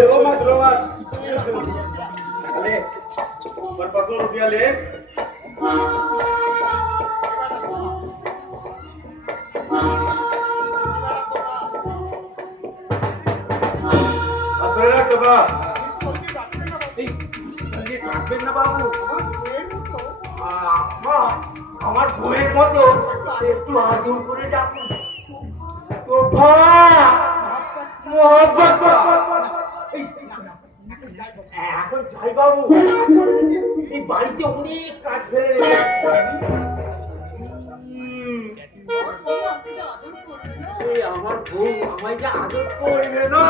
रोमत रोमत ले पर 500 रुपया ले अतरा के बा ये থাকবেন না বাবু আমার বউয়ের মতো একটু আদর করে ডাকুন তো এখন যাই বাবু এই বাড়িতে অনেক কাজ ফেলে আমার বউ আমায় যে আদর করবে না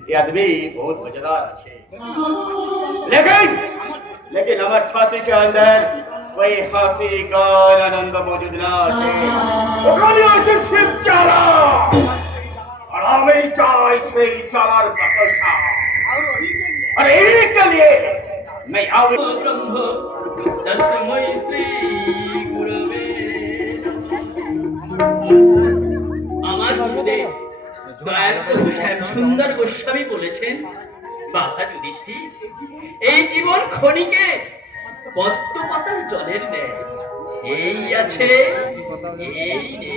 ये आदमी बहुत मजेदार है लेकिन हमारे छाती के अंदर वही हंसी का आनंद मौजूद ना है शिव चाला और हमें चाय से चार बकसा और एक के लिए मैं आवे ब्रह्म तस्मै श्री गुरवे আমার গুরুদেব সুন্দর গোস্বামী বলেছেন বাবা যুধিষ্ঠির এই জীবন ক্ষণিকে পদ্ম পাতার জলের ন্যায় এই আছে এই